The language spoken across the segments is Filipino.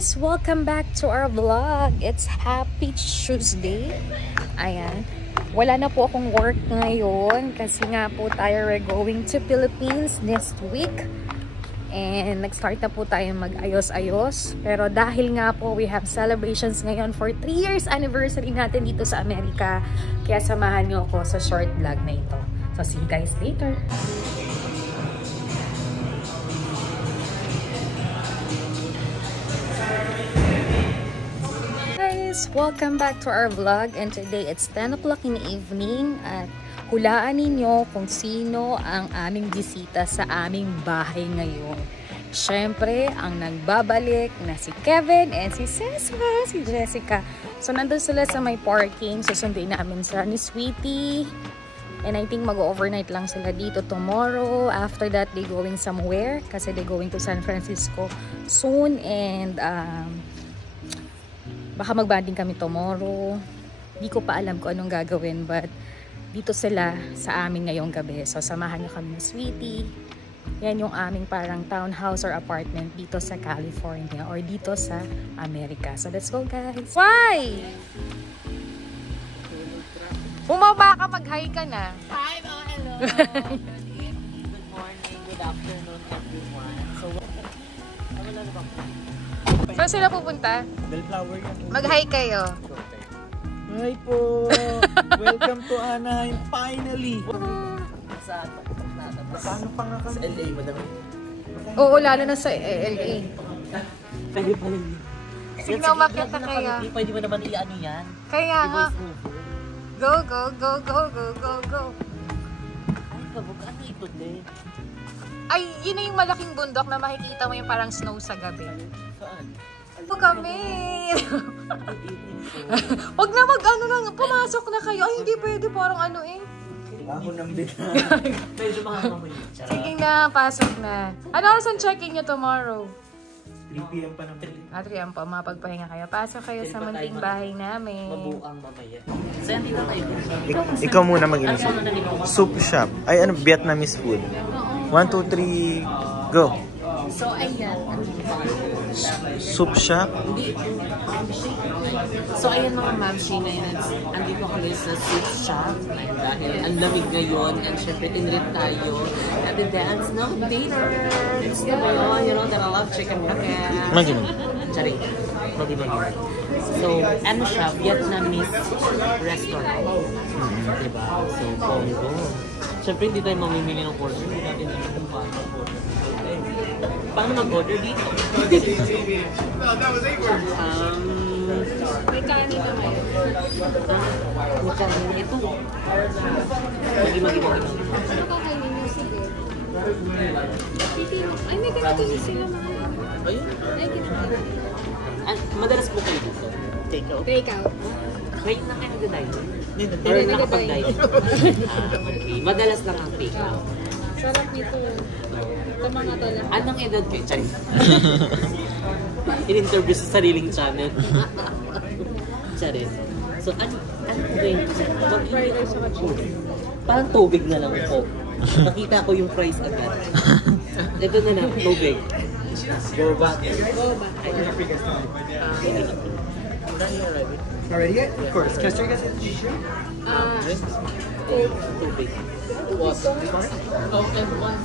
guys! Welcome back to our vlog. It's Happy Tuesday. Ayan. Wala na po akong work ngayon kasi nga po tayo we're going to Philippines next week. And nag-start na po tayo mag-ayos-ayos. Pero dahil nga po we have celebrations ngayon for 3 years anniversary natin dito sa Amerika. Kaya samahan niyo ako sa short vlog na ito. So see you guys later! Welcome back to our vlog, and today it's 10 o'clock in the evening at hulaan ninyo kung sino ang aming bisita sa aming bahay ngayon. Syempre, ang nagbabalik na si Kevin and si Cesar, si Jessica. So nandun sila sa may parking, susunduin namin sila ni Sweetie, and I think mag-overnight lang sila dito tomorrow. After that, they going somewhere kasi they going to San Francisco soon, and baka mag-banding kami tomorrow. Di ko pa alam kung anong gagawin, but dito sila sa amin ngayong gabi. So samahan nyo kami ni Sweetie. Yan yung aming parang townhouse or apartment dito sa California or dito sa Amerika. So let's go, guys. Why? Bumaba ka, mag-hi ka na. Hi, hello. Good morning, good afternoon, everyone. So, wala na ba? Saan sila pupunta? Bellflower yan. Mag-hi kayo. Hi po! Welcome to Anaheim, finally! Paano pa nga kami? Sa LA, madami. Oo, lalo na sa LA. Pwede pa rin. Sige na, umakyat na kaya. Pwede mo naman i-ano yan. Kaya nga. Go, go, go, go, go, go, go. Ay, kabog. Ano ito, te? Ay, yun na yung malaking bundok na makikita mo yung parang snow sa gabi. Saan? Po kami. Wag na ano lang, pumasok na kayo. Ay, hindi pwede, parang ano eh. Ako nang bigla. Medyo makakamoy. Sige na, pasok na. Ano oras ang check-in nyo tomorrow? 3 PM pa naman. 3 AM pa, mapagpahinga kayo. Pasok kayo sa munting bahay namin. Mabuang mamaya. So, yan dito tayo. Ikaw muna mag-inisip. Soup shop. Ay, ano, Vietnamese food. 1, 2, 3, go! So, ayan. Soup shop? So, ayan mga mamshi ngayon. Andito kami sa soup shop. Dahil ang lamig ngayon. And syempre, tinrit tayo. At the dance ng dinner. It's the one, you know, that I love chicken nuggets. Magin. Charing. Magi-magi. So, ano siya? Vietnamese restaurant. Diba? So, Congo. Syempre, hindi tayo mamimili ng order. Hindi natin alam kung paano mag-order. Paano mag-order dito? May kanin na ngayon. May kanin ito. Magi-magi. Ano kakainin nyo? Sige. Ay, may ganito na sila mga. Ayun. Ay, ganito. Madalas po kayo dito? Take out. Take out. Ngayon na kayo nag-dine? Or nakapag-dine? Okay. Madalas lang ang take out. Sarap nito. Ito mga to lang. Anong edad kayo? Charing. In-interview sa sariling channel. Charing. So, ano drink? Fried rice sa chicken. Parang tubig na lang po. Nakita ko yung price agad. Ito na lang, tubig. Boba. Boba. Already yet? Of course. Can I start guys? Tubig. Oh, and one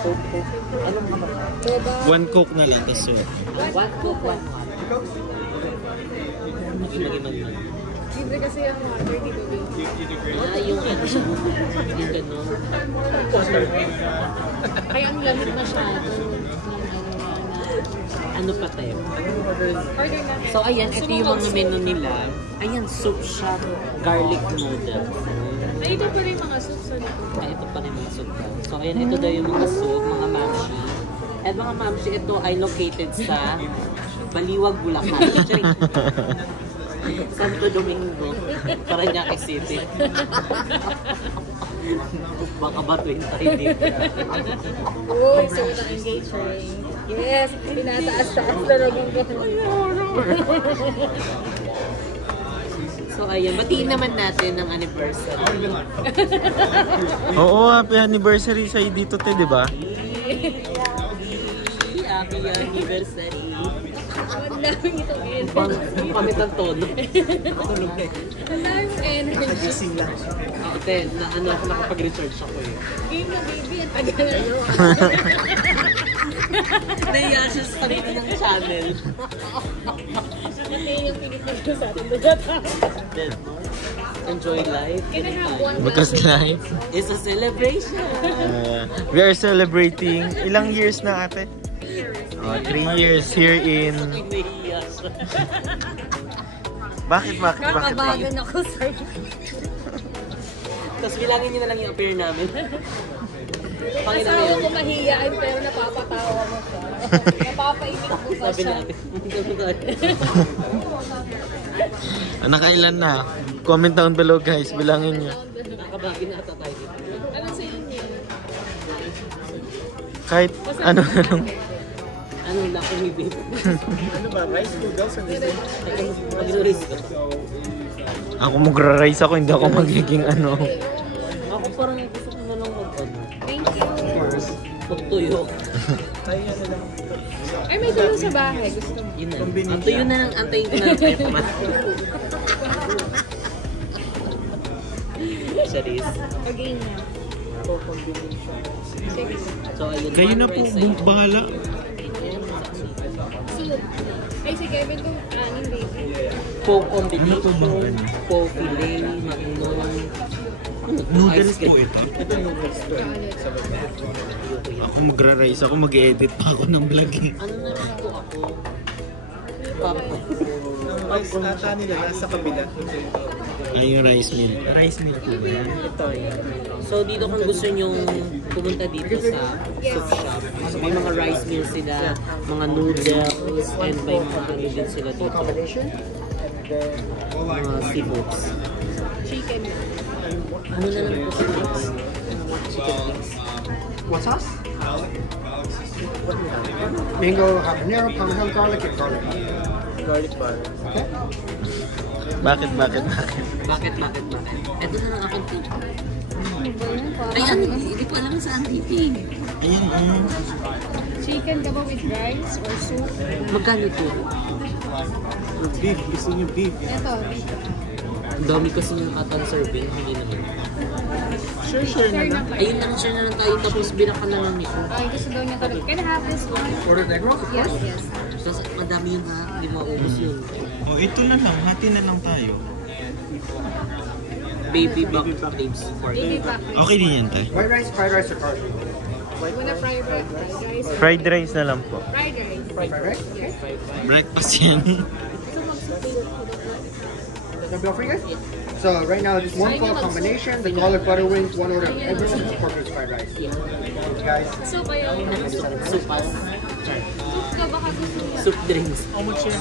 Coke. Anong naman? Boba. 1 Coke na lang, tas soup. One Coke, one Magi-magi. Libre kasi yung water dito. Yung ano siya. Yung gano'n. Kaya ang lamig masyado. Ano pa tayo? Order na. So ayan, ito yung mga menu nila. Ayan, soup shop, garlic noodles. Ay, ito pa rin mga soups. Ito pa rin mga soup daw. So ayan, ito daw yung mga soup, mga mamshi. At mga mamshi, ito ay located sa Baliwag, Bulacan. Santo Domingo, Parañaque City. Baka batuin tayo dito. Uy, so na-engage rin. Yes, pinataas-taas talagang So ayan, batiin naman natin ng anniversary. Oo, happy anniversary sa'yo dito, te, di ba? Happy anniversary. Ang daming itong energy. Pangit ang tono. Tulog na eh. Ang daming energy. Nagising lang. Ate, nakapag-research ako eh. Game na baby, at tagal ano. Naiya siya sa sarili ng channel. Nakatay yung pinipin ko sa atin. Dagata. Then, enjoy life. Can I have one Because life. It's a celebration. We are celebrating. Ilang years na ate? 3 years here in... Naiya siya. Bakit? Kakabagan ako, sir. Tapos bilangin niyo na lang yung appear namin. Panginoon Asawa yun. ko mahiyain pero napapatawa mo siya. Napapaimik mo pa Sabi siya. natin. Nakailan na? Comment down below guys. Bilangin nyo. Nakabagin na ata tayo dito. Anong sa inyo? Kahit ano na lang. Ano na ako ni babe? Ano ba? Rice noodles and Mag-risk ka. Ako magra-rice ako. Hindi ako magiging ano. Ako parang gusto ko na lang mag-ano. Thank you. Magtuyo. Ay, may tulo sa bahay. Gusto mo? Yun na. Ang tuyo na lang. Antayin ko na lang tayo pamat. Charis. Again na. Sige. So, ayun. Kayo na po. Bahala. See you. Ay, si Kevin kung aning baby. Pork combination, pork filet, magnon. Noodles po ito. Ako magra-rice ako. Mag-edit pa ako ng vlog eh. Ano na lang po ako? Rice ata nila nasa kabila. Ay, yung rice meal. Rice meal po ba yan? Ito yan. So dito kung gusto nyo pumunta dito sa soup shop. So may mga rice meals sila, mga noodles, and may mga ano din sila dito. Mga seafoods. Chicken. Ano na lang po sila? Chicken wings. What sauce? Mango habanero, parmesan garlic, and garlic. Garlic butter. Okay. Bakit? Bakit? Ito na lang akong tip. Ay, ano? Hindi ko alam saan titing. Ayan, Chicken ka ba with rice or soup? Magkano ito? beef. Gusto niyo beef. Ito. Ang dami kasi ng atang serving. Hindi naman. Sure na lang. Ayun lang, share na lang tayo. Tapos bilang ka na lang nito. Ay, gusto daw niya talaga. Can I have this one? Ordered egg rolls? Yes, yes. Tapos madami yun ha. Hindi maubos yun. Oh, ito na lang. Hati na lang tayo. Baby back ribs. Baby back. Okay din yan tayo. White rice, fried rice, or curry? Muna fried rice. Fried rice na lang po. Fried rice. Fried rice? Yes. Breakfast yan. Ito mag-soup. No bill for you guys? So right now, it's one for a combination, the garlic butter wings, one order of egg rolls, and pork ribs fried rice. Guys, So, kayo. Soupas. Soup ka baka gusto niya? Soup drinks. Oo, soup.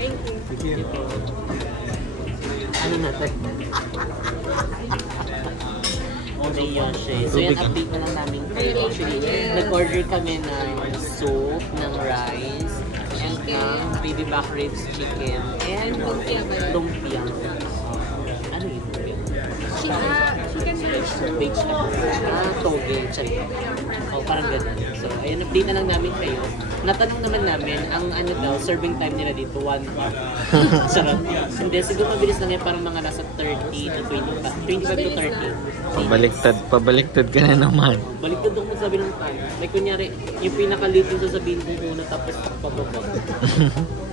Thank you. Ano natin? Ayun siya. So yan, update na lang namin kayo. Actually, nag-order kami ng soup, ng rice, and ng baby back ribs chicken, and lumpia. Ano yun? Chicken rice. Beige na. Toge. Sorry. Oh, parang ganun. So, ayun, update na lang namin kayo. Natanong naman namin, ang ano daw, serving time nila dito, 1 hour. Sarap. Hindi, siguro mabilis lang yan, parang mga nasa 30 to 25 to 30. Pabaliktad ka na naman. Baliktad ako sabi ng time. May kunyari, yung pinaka-late yung sasabihin ko muna, tapos pababa.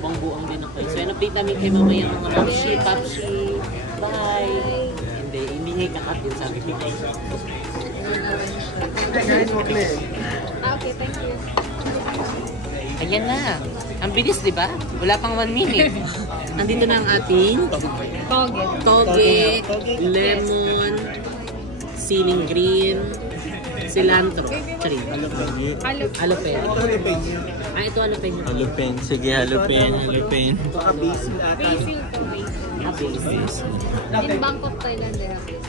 Pangbuang din ako. So, yan, update namin kayo mamaya mga mamshi, papshi. Bye! Hindi niya ikakat yun, sabi ko. Okay, thank you. Ayan na. Ang bilis, di ba? Wala pang 1 minute. Andito na ang ating toge, lemon, siling green, cilantro. Sorry, jalapeno. Ah, ito jalapeno. Halupen. Sige, halupen. Basil to basil. Ah, basis. In Bangkok, Thailand, they have this.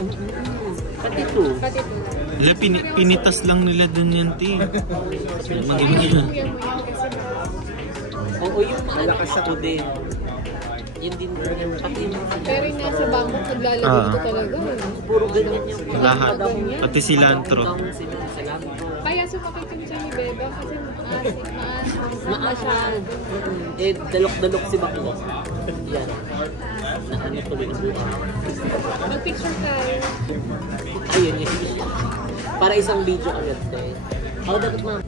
Pati ito. Pati ito. Wala, pinitas lang nila dun yan, ti. Magiging Kuya mo yan kasi Oo, yung ano ako din. Yun din. Pati yung pero yung nasa Bangkok, naglalagay ito talaga. puro ganyan yung Lahat. Pati cilantro. Kaya sumakit yung siya ni Beba kasi Maasan. Eh, dalok-dalok si Bakla. Yan. Nahanap tuloy ng buka. Mag-picture tayo. Ayun yun. Para isang video agad tayo. Ako dapat ma'am.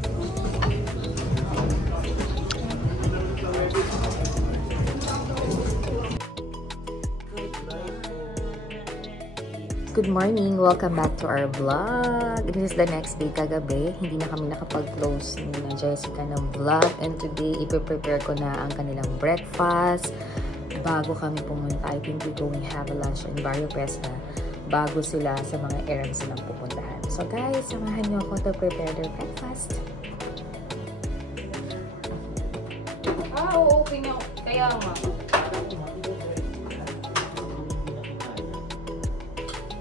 Good morning! Welcome back to our vlog. This is the next day kagabi. Hindi na kami nakapag-close ni Jessica ng vlog. And today, ipe-prepare ko na ang kanilang breakfast. Bago kami pumunta, I think we're going to have a lunch in Barrio Presta bago sila sa mga errands silang pupuntahan. So guys, samahan niyo ako to prepare their breakfast. Oo, okay na. Kaya nga.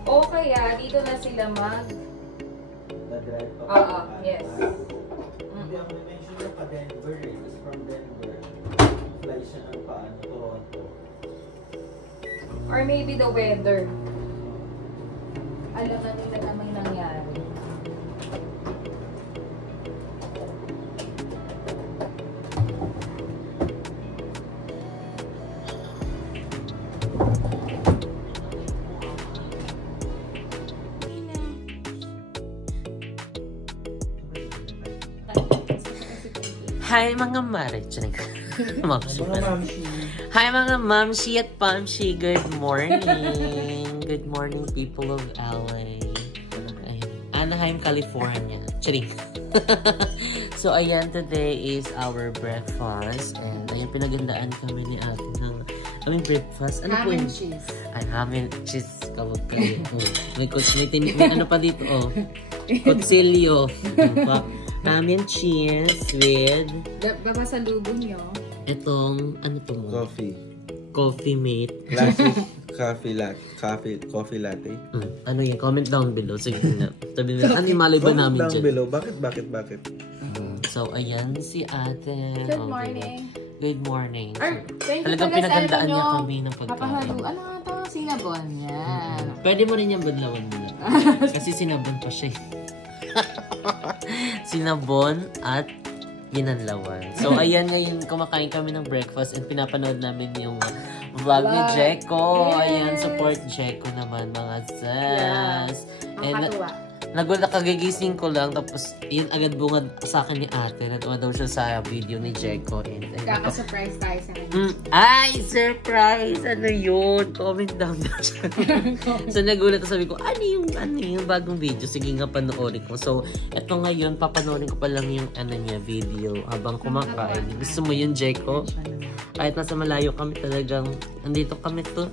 O kaya, dito na sila Na-drive pa. Oo, yes. Hindi ako na-mention na pa Denver eh. Tapos from Denver, fly siya ng Toronto. Or maybe the weather. Alam na nila na may nangyari. Hi mga mare. Hi mga mamshi at pamshi. Good morning. Good morning people of LA. Anaheim, California. Charing. So ayan, today is our breakfast. And ayan, pinagandaan kami ni ate ng aming breakfast. Ano po yun? Cheese. Ay, ham and cheese. Kawag kayo. May ano pa dito, oh. Kutsilyo. Ham and cheese with Babasalubong nyo. itong, ano to mo? Coffee. Coffee mate. Classic coffee latte. Ano yan? Comment down below. Sige nga. Sabi nila, ano yung malay ba namin down dyan? below. Bakit? So, ayan si ate. Good morning. Good morning. Talagang pinagandaan niya kami ng pagkain. Papahalo. Ano nga ito? Sinabon. Yan. Pwede mo rin yung badlawan muna. Kasi sinabon pa siya. Sinabon at ginanlawan. So, ayan ngayon, kumakain kami ng breakfast and pinapanood namin yung vlog ni Jeko. Yes. Ayan, support Jeko naman, mga sis. Ang katuwa. Nagulat, kagigising ko lang, tapos yun agad bungad sa akin ni ate. Natuwa daw siya sa video ni Jeko. Kaka-surprise tayo sa kanya. Ay, surprise! Ano yun? Comment down daw siya. So, nagulat sabi ko, ano yung bagong video? Sige nga, panoorin ko. So, eto ngayon, papanoorin ko pa lang yung video habang kumakain. Gusto mo yun, Jeko? Kahit nasa malayo kami talagang, andito kami to.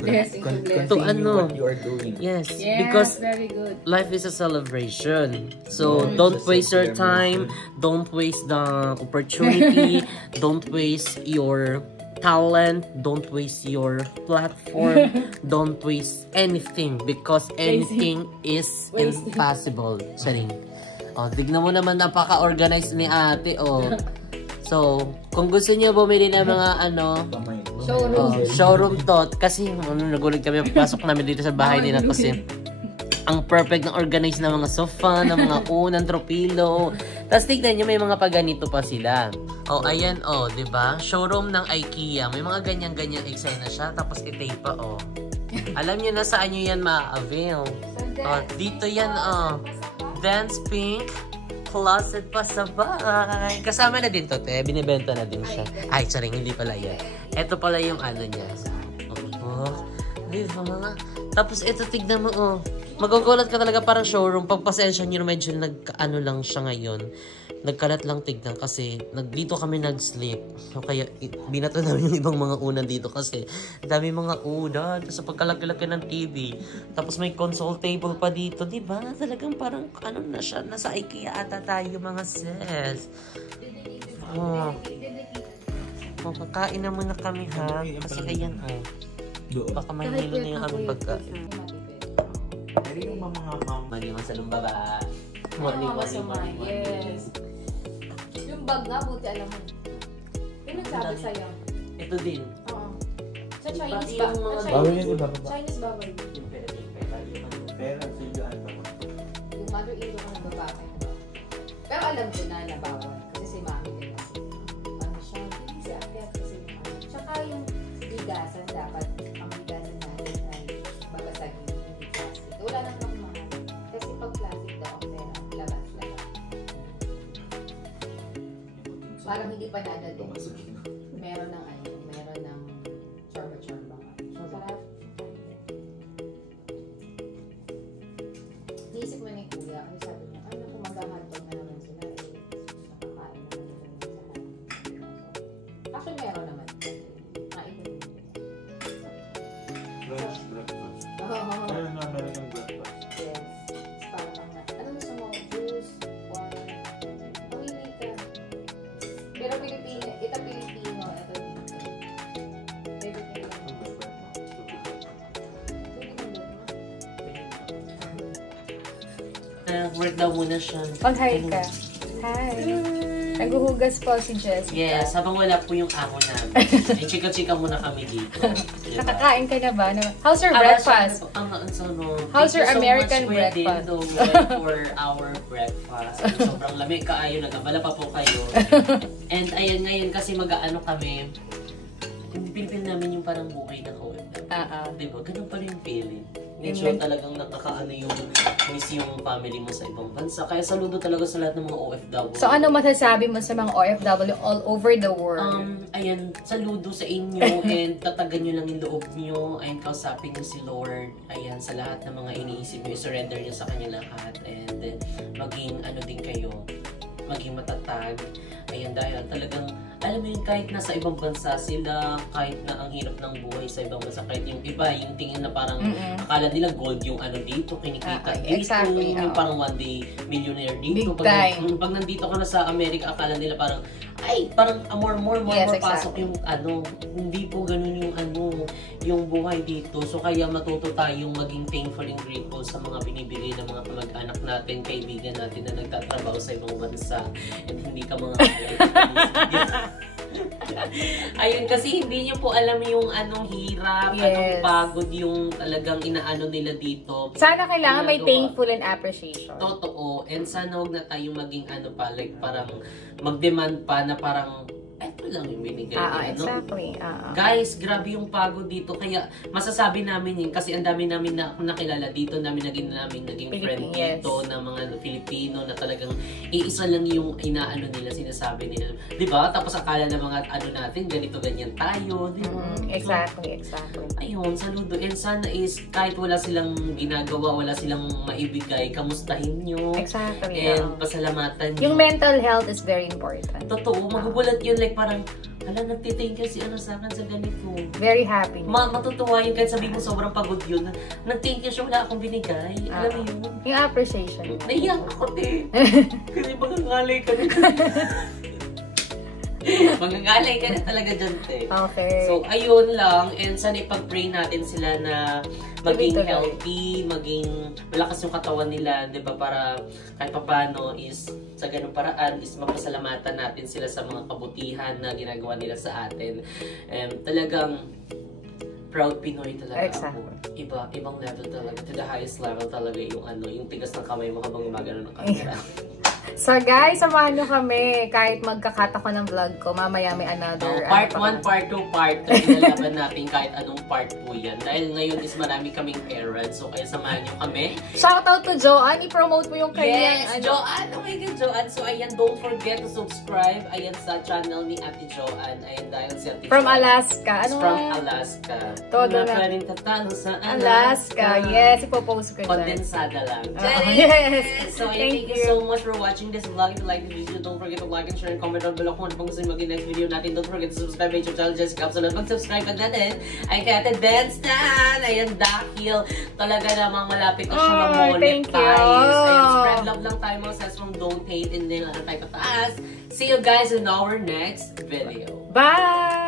Blessing to blessing. To ano? What you are doing. Yes, Yes, because very good. life is a celebration. So, don't waste your time. Don't waste the opportunity. Don't waste your talent. Don't waste your platform. Don't waste anything because anything is impossible. Saring. Oh, tignan mo naman, napaka-organized ni ate. Oh. So, kung gusto niyo bumili ng mga showroom to, kasi nagulat kami, pasok namin dito sa bahay nila kasi ang perfect na organized na mga sofa, na mga unang tropilo. Tapos tignan nyo, may mga paganito pa sila. Oh, ayan, oh, diba? Showroom ng IKEA. May mga ganyan-ganyan eksena siya, tapos i-tape pa, oh. Alam nyo na saan nyo yan ma-avail. Oh, dito yan, oh. Dance Pink. Closet pa sa bahay. Kasama na din to, te. Binibenta na din siya. Ay, saring, hindi pala yan. Ito pala yung ano niya. Oh, diba? Tapos ito, tignan mo, oh. Magugulat ka talaga, parang showroom. Pagpasensya nyo, medyo nag-ano lang siya ngayon. Nagkalat lang tignan kasi dito kami nag-sleep. So, kaya binato namin yung ibang mga unan dito kasi dami mga unan sa pagkalaki-laki ng TV. Tapos may console table pa dito, di ba? Talagang parang ano na siya, nasa IKEA ata tayo mga sis. Oh. Kakain na muna kami ha. Kasi ayan oh. Baka may nilo na yung aming pagkain. Pero yung mga Maliwan sa lumbaba. Morning. Yes. Yung bag nga, buti alam mo. Pinagsabi sa'yo. Ito din. Oo. Sa Chinese Yung ba? mga bawal yan, iba. Chinese bawal. Yung pera. Pero silyoan pa mo. Yung mother-in-law ko nagbabakay na ba? Pero alam ko na bawal. Kasi si mami din kasi. Ano siya, hindi siya akyat kasi yung ano. Tsaka yung bigasan dapat, ang bigasan natin ay babasagin yung plastic. Wala nang mahal. Kasi pag plastic daw ang pera, laban. Parang hindi pa nadadin. Meron ng ano, meron ng charma-charma. So, sarap. Niisip mo ni Kuya, ano sabi niya, ay naku, mag-hotdog na naman sila eh. Nakakain naman nila sa hotdog. So, actually, meron naman. Naipon din. Brunch breakfast. Oo. Meron na American breakfast. Yes. Para pang na. Ano gusto mo? Juice? Water? Mamili ka. Pero Pilipino, ito Pilipino, ito dito. Everything lang. Work daw muna siya. Mag-hi ka. Hi. Naguhugas po si Jess. Yes, habang wala po yung amo namin. Ay, chika-chika muna kami dito. Diba? Nakakain ka na ba? How's your breakfast? How's your American breakfast? So for our breakfast. Sobrang lamig kaayo, nagabala pa po kayo. And ayan ngayon kasi mag-aano kami. Pinipil namin yung parang buhay na OFW. Diba? Ganun pa rin yung feeling. Medyo talagang nakakaano yung miss yung family mo sa ibang bansa. Kaya saludo talaga sa lahat ng mga OFW. So ano masasabi mo sa mga OFW all over the world? Ayan, saludo sa inyo and tatagan nyo lang yung loob nyo. Ayan, kausapin nyo si Lord. Ayan, sa lahat ng mga iniisip nyo, surrender nyo sa Kanya lahat. And then, maging ano din kayo, maging matatag. Ayan, dahil talagang, alam mo yun, kahit nasa ibang bansa sila, kahit na ang hirap ng buhay sa ibang bansa, kahit yung iba, yung tingin na parang akala nila gold yung ano dito, kinikita dito, exactly, yung parang one day millionaire dito. Big time. Pag nandito ka na sa Amerika, akala nila parang, ay, parang more pasok yung ano, hindi po ganun yung ano, yung buhay dito. So kaya matuto tayong maging thankful and grateful sa mga binibigay ng mga kamag-anak natin, kaibigan natin na nagtatrabaho sa ibang bansa and hindi ka mga ayun, kasi hindi nyo po alam yung anong hirap, anong pagod yung talagang inaano nila dito. Sana kailangan may thankful and appreciation. Totoo. And sana huwag na tayong maging ano pa, like parang mag-demand pa na parang eto lang yung binigay niya, exactly. Guys, grabe yung pagod dito. Kaya masasabi namin yun kasi ang dami namin na nakilala dito, naging friend dito na mga Filipino na talagang iisa lang yung inaano nila, sinasabi nila. Diba? Tapos akala na mga ano natin, ganito ganyan tayo. Diba? Exactly. Ayun, saludo. And sana is kahit wala silang ginagawa, wala silang maibigay, kamustahin nyo. Exactly. And pasalamatan nyo. Yung mental health is very important. Totoo, magugulat yun, like parang, hala, nagtithank you si ano sa akin sa ganito. Very happy. Matutuwa yun kahit sabihin mo sobrang pagod yun. Nag-thank you siya, wala akong binigay. Alam mo yun? Yung appreciation. Naiyak ako, te. Kasi magangalay ka na. Magangalay ka na talaga dyan, te. Okay. So, ayun lang. And sana ipag-pray natin sila na maging healthy, maging malakas yung katawan nila, di ba? Para kahit paano is sa ganung paraan is mapasalamatan natin sila sa mga kabutihan na ginagawa nila sa atin. Talagang proud Pinoy talaga ako. Ibang level talaga. To the highest level talaga yung ano, yung tigas ng kamay mo habang gumagano ng camera. So guys, samahan nyo kami kahit magkakat ako ng vlog ko. Mamaya may another part 1, part 2, part 3. Nalaban natin kahit anong part po yan. Dahil ngayon is marami kaming errands. So kaya samahan nyo kami. Shoutout to Joanne. I-promote mo yung kanyang Joanne. Oh my God, Joanne. So ayan, don't forget to subscribe. Ayan sa channel ni Ate Joanne. Ayan dahil si Ate From Joanne. Alaska. From Alaska. Todo na. Pa rin tatalo sa Alaska. Yes, ipopost ko dyan. Kondensada lang. Yes. So thank you so much for watching this vlog. If you like this video, don't forget to like and share and comment down below kung ano pang gusto nyo maging next video natin. Don't forget to subscribe to YouTube channel Jessica Absolute. Mag-subscribe ka na din. Ay kaya Ate Benstan. Ayan, dahil talaga namang malapit na siya ma-monetize. Ayan, spread love lang tayo mga says from don't hate and then ano tayo pataas. See you guys in our next video. Bye!